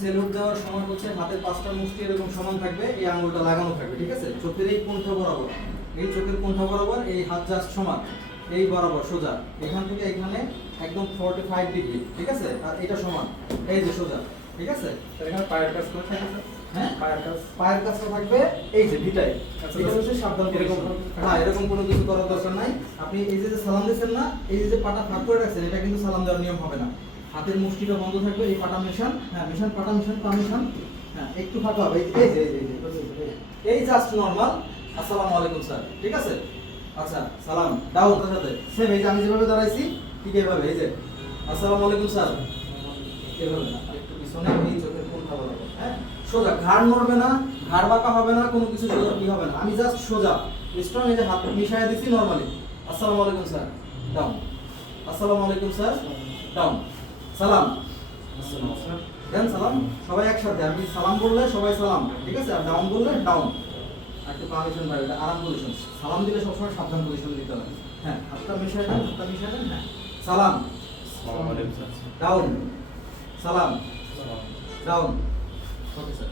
Salute দেওয়ার সময় হচ্ছে হাতের পাঁচটা মুষ্টি এরকম সমান থাকবে, এই আঙ্গুলটা লাগানো থাকবে, ঠিক আছে? চোখের এই কোণটা বরাবর, এই চোখের কোণটা বরাবর এই হাত জাস্ট সমান, এই বরাবর সোজা, এখান থেকে এখানে একদম 45 ডিগ্রি, ঠিক আছে? আর এটা সমান, এই যে সোজা, ঠিক আছে? এখানে পায়ের কাজ করে থাকে স্যার। হ্যাঁ, পায়ের কাজটা থাকবে এই যে ভিটায়। আচ্ছা, এটা হচ্ছে সাবধান এরকম এরকম না, এরকম কোনো কিছু করার দরকার নাই। আপনি এই যে সালাম দিয়েছেন না, এই যে পাটা ফাঁক করে রাখছেন, এটা কিন্তু সালাম দেওয়ার নিয়ম হবে না। হাতের মুষ্টিটা বন্ধ থাকবে, এই পাটা মেশান, হ্যাঁ মেশান, পাটা মেশান, পা মেশান, হ্যাঁ একটু ফাঁকা হবে, এই যে এই জাস্ট নরমাল আসসালামু আলাইকুম স্যার, ঠিক আছে? আচ্ছা, সালাম দাও ওর সাথে সেম, এই যে আমি যেভাবে দাঁড়াইছি ঠিক এইভাবে, এই যে আসসালামু আলাইকুম স্যার, এভাবে না, একটু পিছনে, এই চোখের কোণটা বরাবর, হ্যাঁ সোজা, ঘাড় নড়বে না, ঘাড় বাঁকা হবে না, কোনো কিছু সোজা কি হবে না, আমি জাস্ট সোজা স্ট্রং, এই যে হাত মিশাইয়া দিছি নরমালি, আসসালামু আলাইকুম স্যার, ডাউন, আসসালামু আলাইকুম স্যার, ডাউন, সালাম, দেন সালাম, সবাই একসাথে, আপনি সালাম বললে সবাই সালাম, ঠিক আছে? আর ডাউন বললে ডাউন, আর একটু পারমিশন ভাই, এটা আরাম পজিশন, সালাম দিলে সবসময় সাবধান পজিশন দিতে হবে, হ্যাঁ হাতটা মিশাই দেন, হাতটা মিশাই দেন, হ্যাঁ সালাম, আসসালামু আলাইকুম স্যার। ডাউন, সালাম, ডাউন, ওকে স্যার।